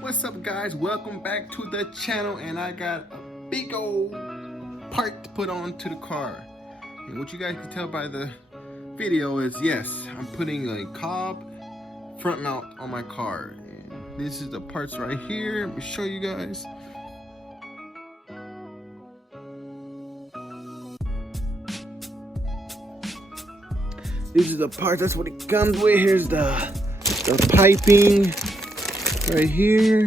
What's up, guys? Welcome back to the channel, and I got a big old part to put onto the car. And what you guys can tell by the video is, yes, I'm putting a COBB front mount on my car. And this is the parts right here. Let me show you guys. These are the parts. That's what it comes with. Here's the piping right here.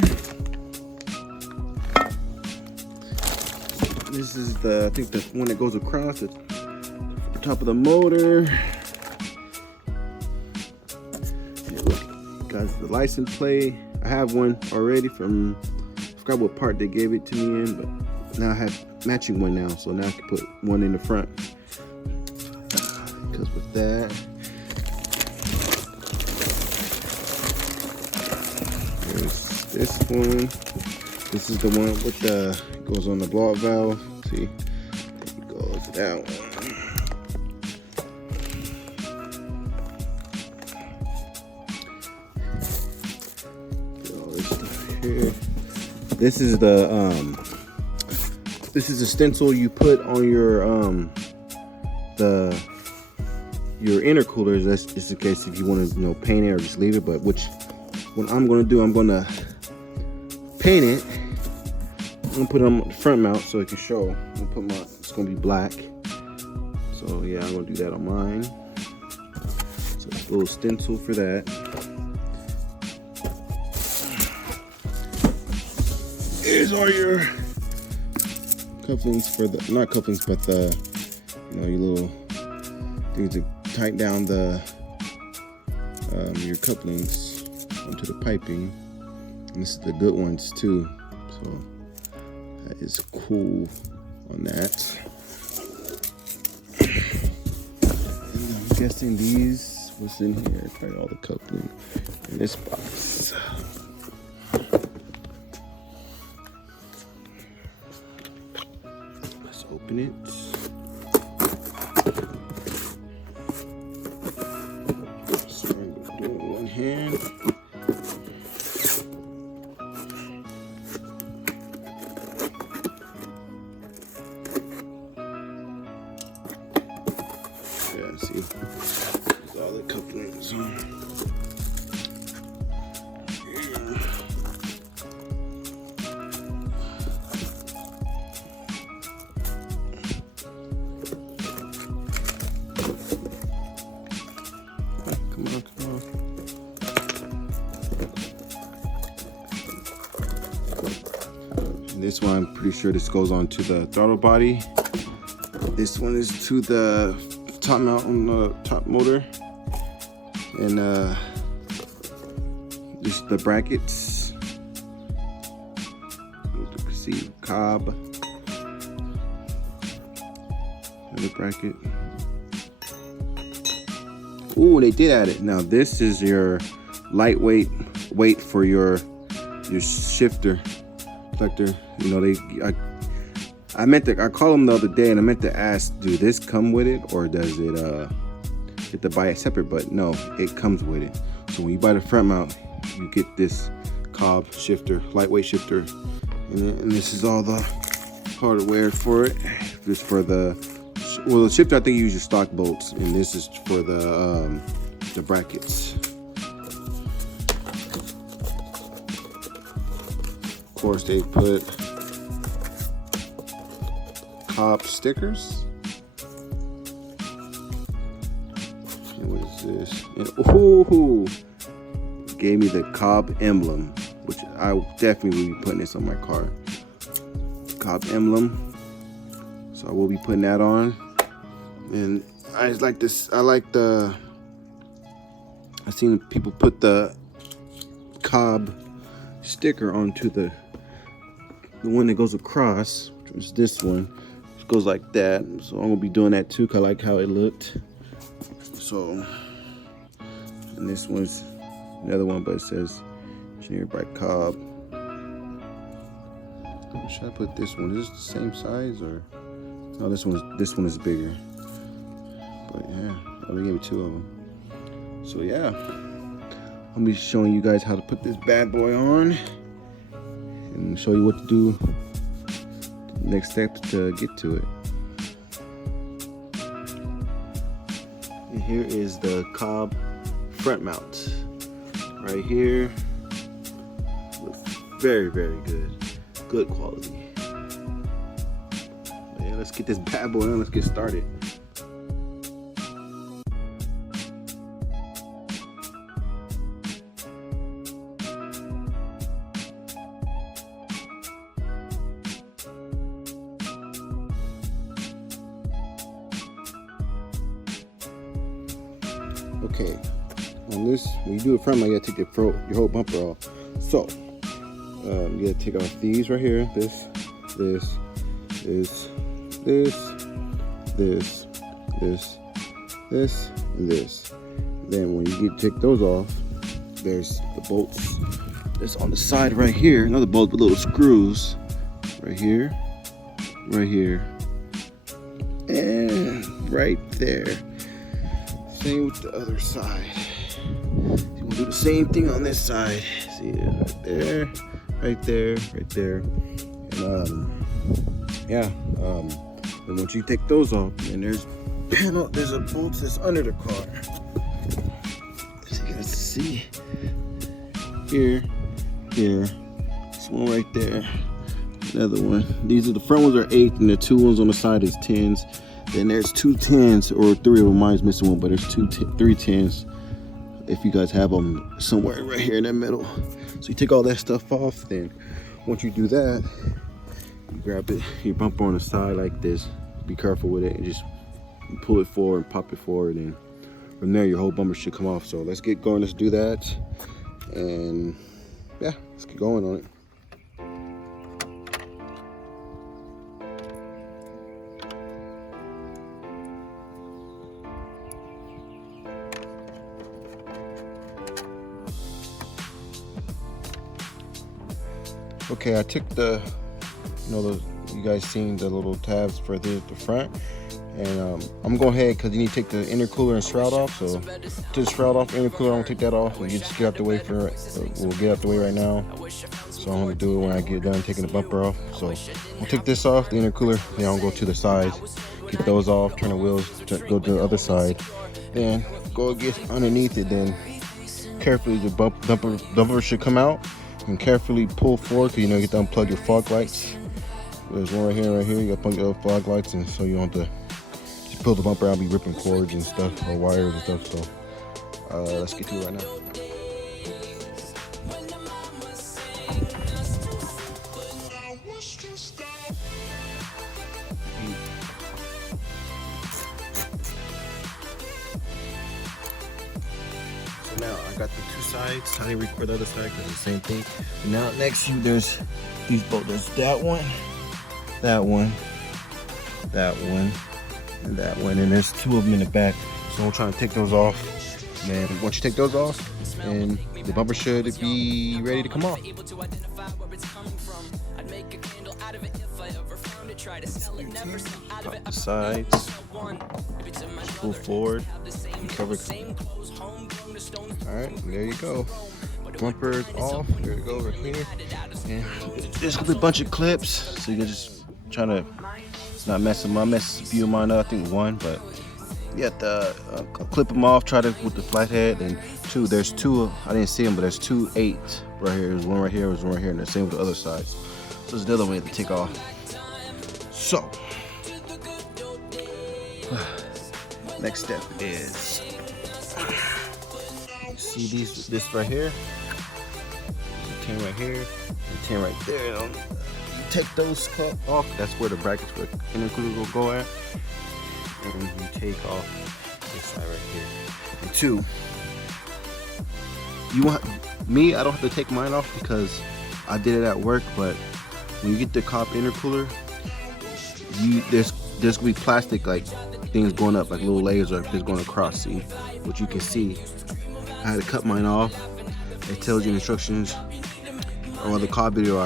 This is I think the one that goes across the top of the motor. Guys, the license plate. I have one already from, I forgot what part they gave it to me in, but now I have matching one now, so now I can put one in the front. Because with that, there's this one. This is the one with the, goes on the blow-up valve. See, there goes that one. Here. This is the stencil you put on your intercoolers. That's just in case if you want to paint it or just leave it. But what I'm going to do, I'm going to paint it. I'm going to put it on the front mount so it can show. I'm going to put it's going to be black. So yeah, I'm going to do that on mine. So a little stencil for that. Here's all your couplings for the, not couplings, but the, your little things to tighten down your couplings onto the piping. And this is the good ones too. So that is cool on that. And I'm guessing these, what's in here? Probably all the coupling in this box. Open it. So I'm going to do it with one hand. Yeah, see, there's all the couplings on. This one, I'm pretty sure this goes on to the throttle body. This one is to the top mount on the top motor. And this the brackets. You can see COBB. Another bracket. Ooh, they did add it. Now this is your lightweight weight for your shifter collector. I called them the other day and I meant to ask, do this come with it or does it get to buy it separate? But no, it comes with it. So when you buy the front mount, you get this COBB shifter, lightweight shifter, and this is all the hardware for it. This for the shifter, I think you use your stock bolts, and this is for the brackets. Of course, they put COBB stickers. And what is this? And ooh, gave me the COBB emblem, which I definitely will be putting this on my car. COBB emblem. So I will be putting that on. And I just like this. I've seen people put the COBB sticker onto the one that goes across, which was this one. It goes like that. So I'm gonna be doing that too, cause I like how it looked. So, and this one's another one, but it says engineered by COBB. Should I put this one? Is this the same size or? No, this one is bigger. But yeah, they gave me two of them. So yeah, I'll be showing you guys how to put this bad boy on and show you what to do. Next step to get to it. And here is the COBB front mount. Right here. Looks very, very good. Good quality. But yeah, let's get this bad boy on. Let's get started. Okay, on this, when you do the front mount, you gotta take your whole bumper off. So, you gotta take off these right here, this, and this. Then when you take those off, there's the bolts that's on the side right here. Another bolt with little screws right here, and right there. Same with the other side. You want to do the same thing on this side. See it right there. And and once you take those off, and there's a bolt that's under the car. So you guys see here, this one right there, another one. These are the front ones are 8, and the 2 ones on the side is 10s. Then there's 2 10s, or 3 of them. Mine's missing one, but there's 3 10s. If you guys have them somewhere right here in the middle. So you take all that stuff off. Then once you do that, you grab it, your bumper on the side like this. Be careful with it, and just pull it forward and pop it forward, and from there your whole bumper should come off. So let's get going. Let's do that, and yeah, let's get going on it. Okay, I took the, you guys seen the little tabs for the front, and I'm going ahead because you need to take the intercooler and shroud off. So to the shroud off, intercooler, I'm gonna take that off. You just get out the way for it. We'll get out the way right now. So I'm gonna do it when I get done taking the bumper off. So we'll take this off, the intercooler. Then I'll go to the side, get those off, turn the wheels, go to the other side, then go get underneath it. Then carefully the bumper should come out. And carefully pull forward, because you get to unplug your fog lights. There's one right here. You gotta plug your fog lights, and so you don't have to just pull the bumper out and be ripping cords and stuff, or wires and stuff. So let's get to it right now. Now I got the 2 sides. I didn't record the other side because it's the same thing. And now next to you, there's these bolts. There's that one, and that one, and there's 2 of them in the back. So I'm trying to take those off. And once you take those off, and the bumper should be ready to come off. Got the sides. Pull forward. Cover. Alright, there you go. Bumper's off. There you go over here. And there's gonna be a bunch of clips, so you can just try to not mess them up. I messed a few of mine up, I think 1, but you have to clip them off. Try to with the flathead. And 2, there's 2. I didn't see them, but there's 2 8s right here. There's one right here. There's one right here, and the same with the other sides. So there's the other way to take off. So next step is, see this right here, there's a 10 right here, and 10 right there. You take those off. That's where the brackets for the intercooler will go at, and you take off this side right here. And 2, you want me? I don't have to take mine off because I did it at work. But when you get the COBB intercooler, there's gonna be plastic like things going up, like little layers are just going across. See, which you can see. I had to cut mine off. It tells you instructions, or the COBB video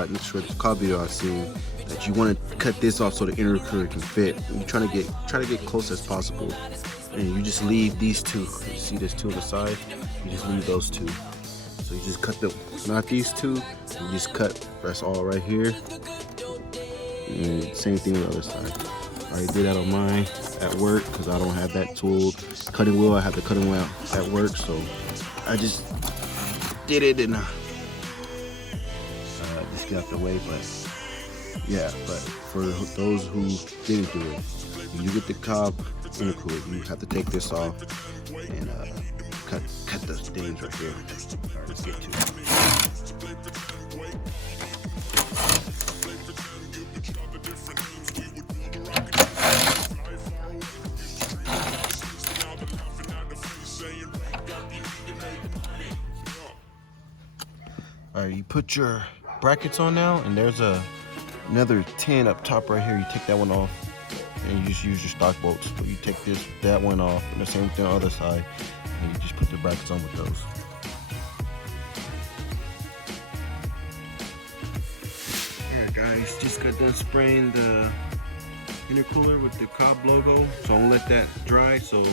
I've seen, that you want to cut this off so the intercooler can fit. And you try to get close as possible, and you just leave these 2. You see there's 2 on the side. You just leave those 2. So you just cut not these two, you just cut, that's all right here. And same thing on the other side. I already did that on mine at work because I don't have that tool. Cutting wheel, I have the cutting wheel at work, so I just did it and just get out the way. But yeah, but for those who didn't do it, when you get the COBB intercooler, you have to take this off and cut those things right here. All right, let's get to it. All right, you put your brackets on now, and there's another 10 up top right here. You take that one off, and you just use your stock bolts. So you take that one off, and the same thing on the other side, and you just put the brackets on with those. All right, guys, just got done spraying the intercooler with the COBB logo, so I'm gonna let that dry. So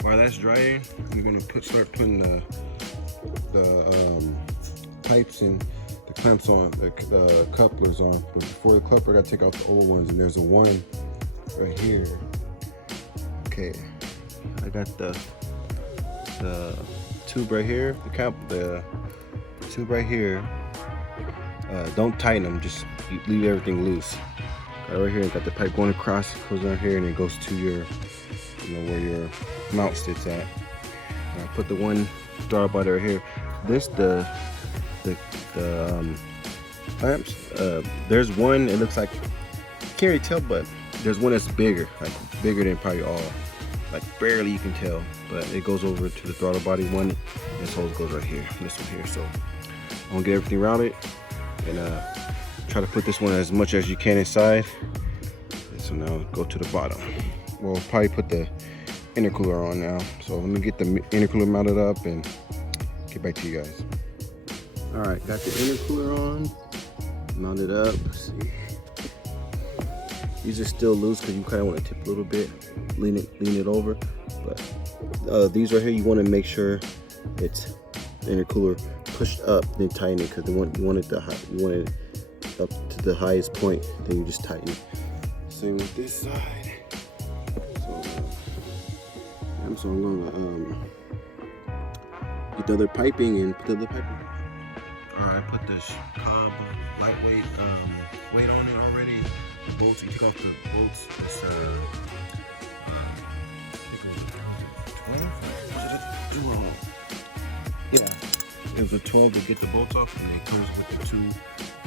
while that's drying, I'm gonna start putting the pipes and the clamps on, the couplers on. But before the coupler, I gotta take out the old ones, and there's a one right here. Okay, I got the tube right here, the tube right here. Don't tighten them, just leave everything loose. Got right here, and got the pipe going across, goes down here, and it goes to your, where your mount sits at. And I put the one throttle body right here. This the clamps. There's one, it looks like, can't really tell, but there's one that's bigger, like bigger than probably all, like barely you can tell, but it goes over to the throttle body one. This hose goes right here, this one here. So I'm gonna get everything routed and try to put this one as much as you can inside. And so now go to the bottom. We'll probably put the intercooler on now. So let me get the intercooler mounted up and get back to you guys. All right, got the intercooler on, mounted up. Let's see. These are still loose because you kind of want to tip a little bit, lean it over. But these right here, you want to make sure it's the intercooler pushed up, then tighten it, because you want it up to the highest point. Then you just tighten it. Same with this side. So I'm gonna get the other piping and put the other piping. All right, I put this COBB lightweight weight on it already. The bolts, you take off the bolts. It's I think it was 12. Yeah, it was a 12 to get the bolts off, and it comes with the two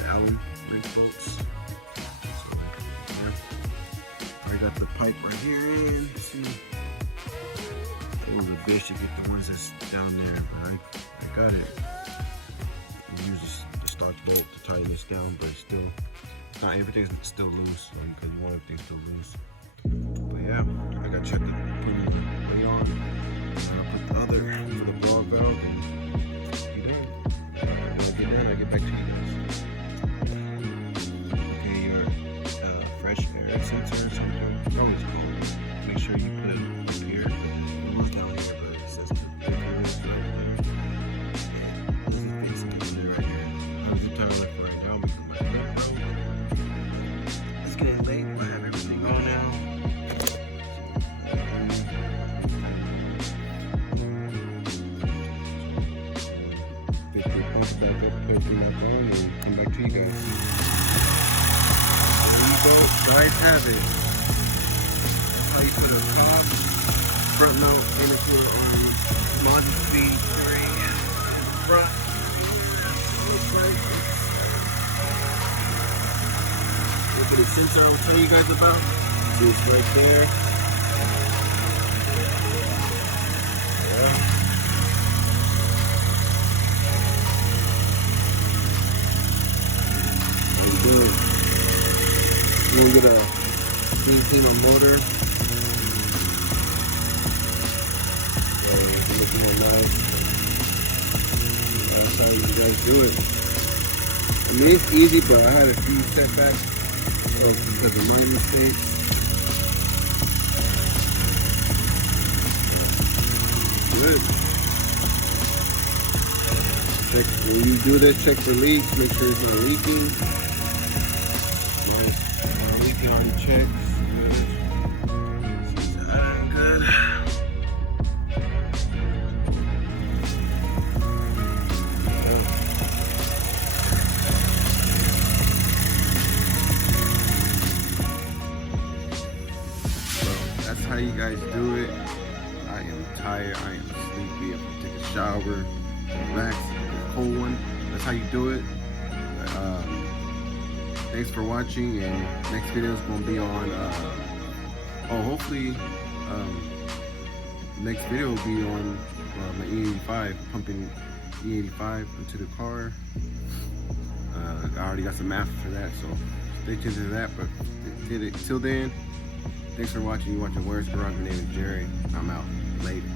Allen wrench bolts. So yeah, I got the pipe right here in. See, it was a bitch to get the ones that's down there, but I got it. You use the stock bolt to tighten this down, but still, not everything's still loose, because you want everything still loose. But yeah, I got checked putting the weight on. And I put the other for the ball valve, and get in. When I get in, I get back to you guys. Okay, your fresh air sensor or something, always cold. Make sure you put it up here. It was down here, but it says put it right there. This is basically in there right here. How's the time left right now? It's getting late. I have everything on now. Pick the pumps back up, put everything back on, and come back to you guys. There you go. Guys have it. That's how you put a COBB front mount intercooler on mazdaspeed 3 front. Look at the sensor I was telling you guys about. See, it's right there. Yeah. How you doing? We're gonna get a clean on motor. So it's looking more nice. That's how you guys do it. I mean, it's easy, but I had a few setbacks because of my mistakes. Good. Check when you do this. Check for leaks. Make sure it's not leaking. Not leaking on your checks. Good. That's how you guys do it. I am tired, I am sleepy. I'm gonna take a shower, relax, get a cold one. That's how you do it. Thanks for watching, and next video is gonna be on hopefully next video will be on my E85, pumping E85 into the car. I already got some math for that, so stay tuned to that. But till then, thanks for watching. You're watching Where's Garage. My name is Jerry. I'm out. Later.